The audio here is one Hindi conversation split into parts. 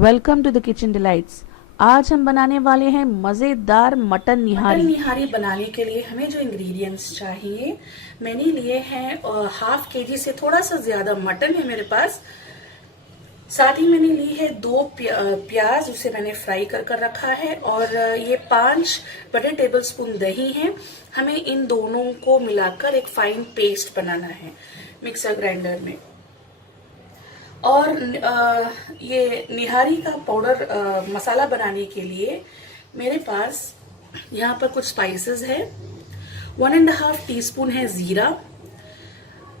Welcome to the kitchen delights. आज हम बनाने वाले हैं मज़ेदार मटन निहारी। मटन निहारी बनाने के लिए हमें जो इंग्रेडिएंट्स चाहिए, मैंने लिए हैं हाफ के जी से थोड़ा सा ज्यादा मटन है मेरे पास। साथ ही मैंने ली है दो प्याज, उसे मैंने फ्राई कर रखा है। और ये 5 बड़े टेबल स्पून दही है। हमें इन दोनों को मिलाकर एक फाइन पेस्ट बनाना है मिक्सर ग्राइंडर में। और ये निहारी का पाउडर मसाला बनाने के लिए मेरे पास यहाँ पर कुछ स्पाइसेस है। 1.5 टीस्पून है जीरा,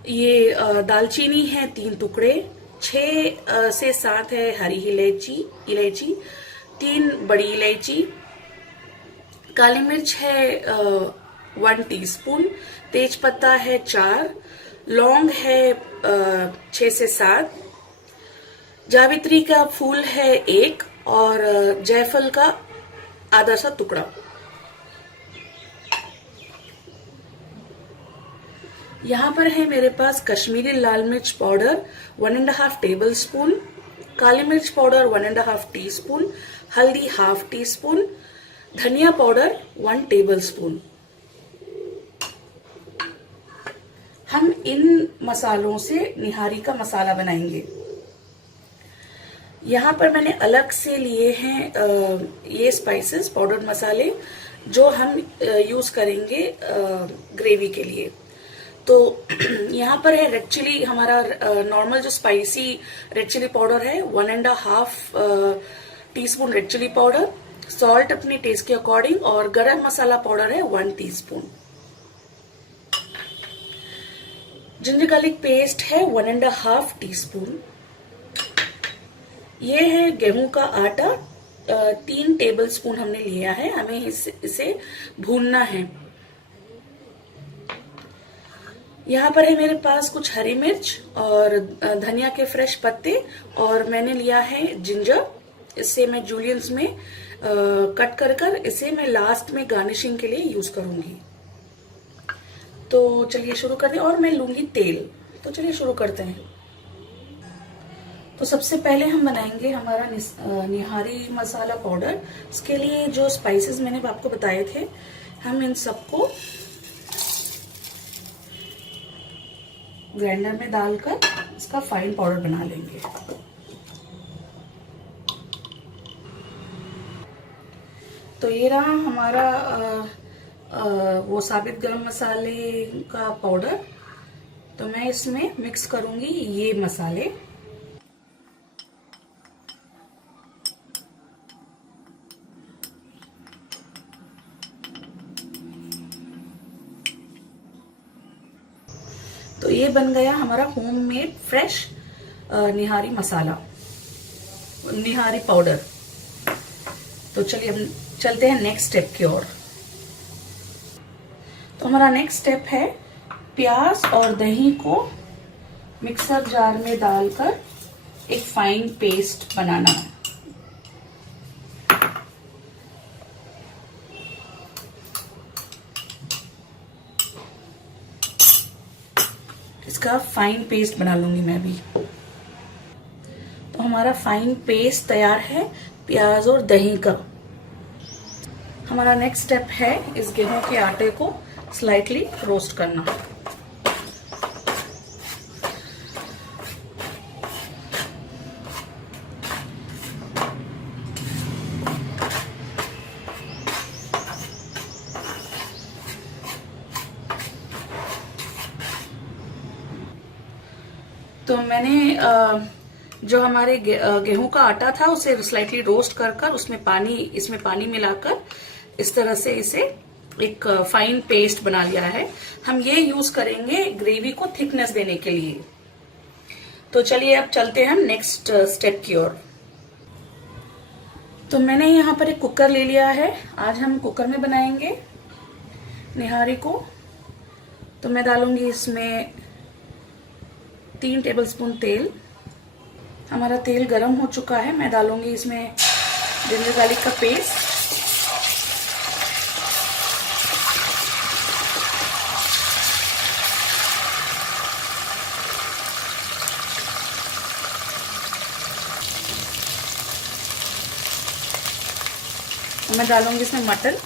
ये दालचीनी है 3 टुकड़े, 6 से 7 है हरी इलायची, 3 बड़ी इलायची, काली मिर्च है 1 टीस्पून, तेज पत्ता है 4, लौंग है 6 से 7, जावित्री का फूल है 1 और जायफल का आधा सा टुकड़ा। यहाँ पर है मेरे पास कश्मीरी लाल मिर्च पाउडर 1.5 टेबल स्पून, काली मिर्च पाउडर 1.5 टीस्पून, हल्दी ½ टीस्पून, धनिया पाउडर 1 टेबल स्पून। हम इन मसालों से निहारी का मसाला बनाएंगे। यहाँ पर मैंने अलग से लिए हैं ये स्पाइसेस पाउडर मसाले जो हम यूज करेंगे ग्रेवी के लिए। तो यहाँ पर है रेड चिली, हमारा नॉर्मल जो स्पाइसी रेड चिली पाउडर है 1.5 teaspoon red chilli powder, salt अपने टेस्ट के अकॉर्डिंग, और गरम मसाला पाउडर है 1 टीस्पून। जिंजर गार्लिक पेस्ट है 1.5 टीस्पून। ये है गेहूं का आटा 3 टेबल स्पून हमने लिया है। हमें इसे भूनना है। यहाँ पर है मेरे पास कुछ हरी मिर्च और धनिया के फ्रेश पत्ते, और मैंने लिया है जिंजर। इसे मैं जूलियंस में कट कर इसे मैं लास्ट में गार्निशिंग के लिए यूज करूंगी। तो चलिए शुरू करते हैं। और मैं लूंगी तेल। तो चलिए शुरू करते हैं। तो सबसे पहले हम बनाएंगे हमारा निहारी मसाला पाउडर। इसके लिए जो स्पाइसेस मैंने आपको बताए थे, हम इन सबको ग्राइंडर में डालकर इसका फाइन पाउडर बना लेंगे। तो ये रहा हमारा वो साबित गरम मसाले का पाउडर। तो मैं इसमें मिक्स करूंगी ये मसाले। तो ये बन गया हमारा होममेड फ्रेश निहारी मसाला, निहारी पाउडर। तो चलिए हम चलते हैं नेक्स्ट स्टेप की ओर। तो हमारा नेक्स्ट स्टेप है प्याज और दही को मिक्सर जार में डालकर एक फाइन पेस्ट बनाना है। इसका फाइन पेस्ट बना लूंगी मैं भी। तो हमारा फाइन पेस्ट तैयार है प्याज और दही का। हमारा नेक्स्ट स्टेप है इस गेहूं के आटे को स्लाइटली रोस्ट करना। तो मैंने जो हमारे गेहूं का आटा था उसे स्लाइटली रोस्ट कर इसमें पानी मिलाकर इस तरह से इसे एक फाइन पेस्ट बना लिया है। हम ये यूज करेंगे ग्रेवी को थिकनेस देने के लिए। तो चलिए अब चलते हैं हम नेक्स्ट स्टेप की ओर। तो मैंने यहाँ पर एक कुकर ले लिया है। आज हम कुकर में बनाएंगे निहारी को। तो मैं डालूंगी इसमें 3 टेबलस्पून तेल। हमारा तेल गरम हो चुका है। मैं डालूंगी इसमें जिंजर गार्लिक का पेस्ट, मैं डालूंगी इसमें मटन।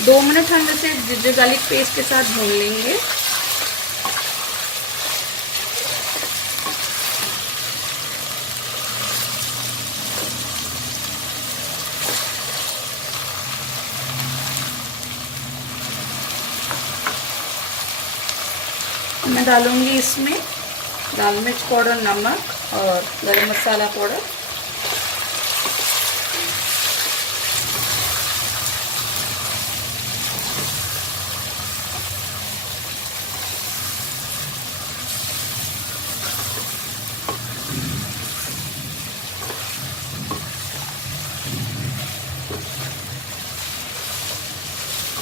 दो मिनट हम इसे जिंजर गार्लिक पेस्ट के साथ भून लेंगे। मैं डालूंगी इसमें लाल मिर्च पाउडर, नमक और गरम मसाला पाउडर।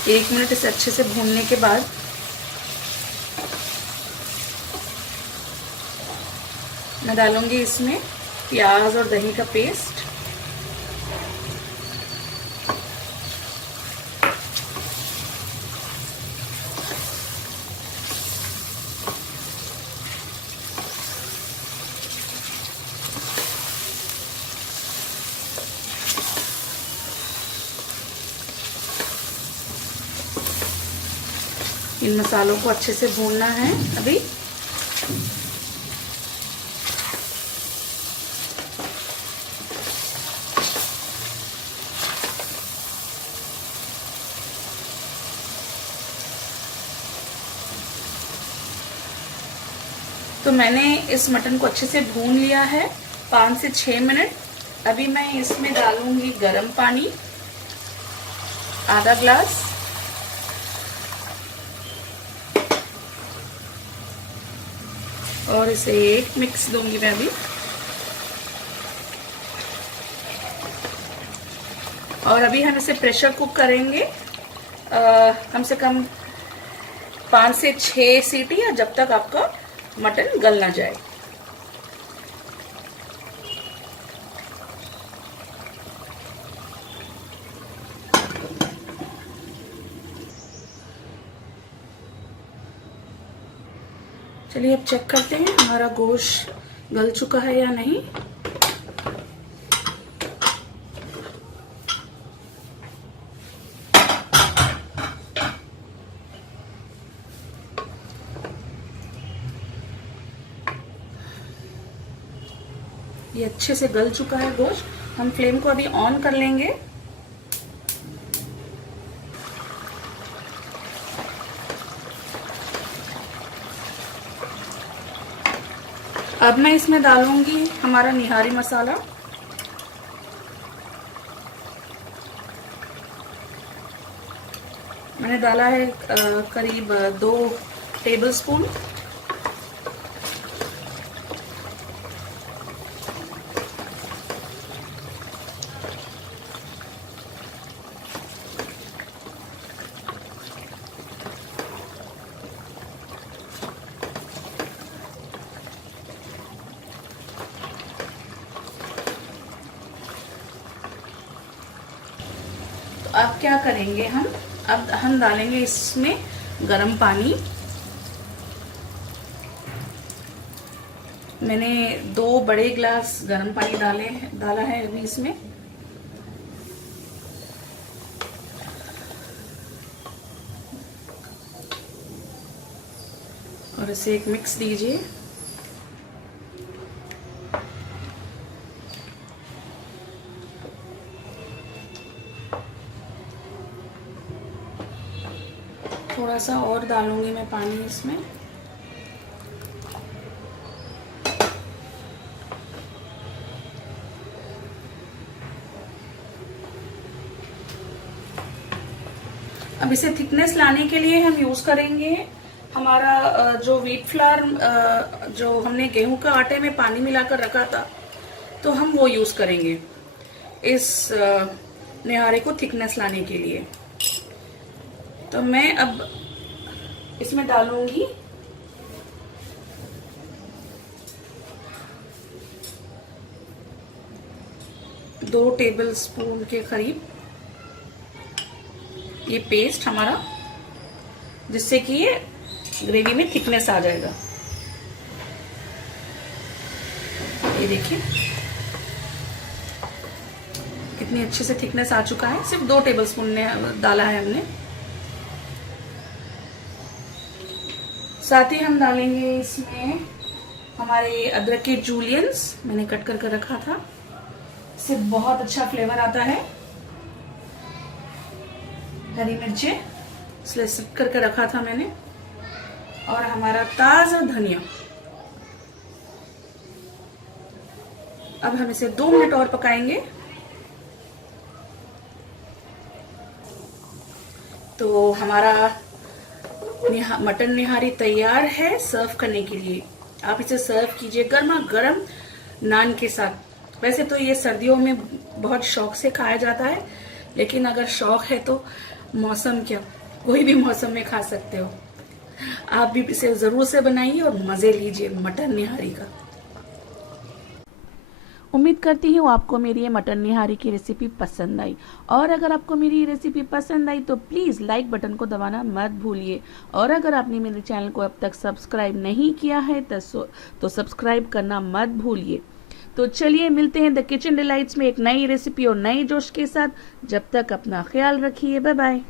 एक मिनट इसे अच्छे से भूनने के बाद मैं डालूंगी इसमें प्याज और दही का पेस्ट। इन मसालों को अच्छे से भूनना है अभी। तो मैंने इस मटन को अच्छे से भून लिया है 5 से 6 मिनट। अभी मैं इसमें डालूंगी गरम पानी आधा ग्लास, और इसे एक मिक्स दूंगी मैं अभी। और अभी हम इसे प्रेशर कुक करेंगे कम से कम 5 से 6 सीटी, या जब तक आपका मटन गल ना जाए। चलिए अब चेक करते हैं हमारा गोश्त गल चुका है या नहीं। ये अच्छे से गल चुका है गोश्त। हम फ्लेम को अभी ऑन कर लेंगे। अब मैं इसमें डालूंगी हमारा निहारी मसाला। मैंने डाला है करीब 2 टेबलस्पून। अब क्या करेंगे हम, अब हम डालेंगे इसमें गरम पानी। मैंने 2 बड़े ग्लास गरम पानी डाला है अभी इसमें। और इसे एक मिक्स दीजिए। थोड़ा सा और डालूंगी मैं पानी इसमें। अब इसे थिकनेस लाने के लिए हम यूज करेंगे हमारा जो व्हीट फ्लावर, जो हमने गेहूं का आटे में पानी मिलाकर रखा था, तो हम वो यूज करेंगे इस निहारे को थिकनेस लाने के लिए। तो मैं अब इसमें डालूंगी 2 टेबलस्पून के करीब ये पेस्ट हमारा, जिससे कि ये ग्रेवी में थिकनेस आ जाएगा। ये देखिए कितनी अच्छे से थिकनेस आ चुका है। सिर्फ 2 टेबलस्पून ने डाला है हमने। साथ ही हम डालेंगे इसमें हमारे अदरक के जूलियंस, मैंने कट करके रखा था, इससे बहुत अच्छा फ्लेवर आता है। हरी मिर्चें स्लाइस करके रखा था मैंने, और हमारा ताजा धनिया। अब हम इसे 2 मिनट और पकाएंगे। तो हमारा मटन निहारी तैयार है सर्व करने के लिए। आप इसे सर्व कीजिए गर्मा गर्म नान के साथ। वैसे तो ये सर्दियों में बहुत शौक से खाया जाता है, लेकिन अगर शौक है तो मौसम क्या, कोई भी मौसम में खा सकते हो। आप भी इसे जरूर से बनाइए और मजे लीजिए मटन निहारी का। उम्मीद करती हूँ आपको मेरी ये मटन निहारी की रेसिपी पसंद आई, और अगर आपको मेरी ये रेसिपी पसंद आई तो प्लीज़ लाइक बटन को दबाना मत भूलिए। और अगर आपने मेरे चैनल को अब तक सब्सक्राइब नहीं किया है तो सब्सक्राइब करना मत भूलिए। तो चलिए मिलते हैं द किचन डिलाइट्स में एक नई रेसिपी और नई जोश के साथ। जब तक अपना ख्याल रखिए, बाय बाय।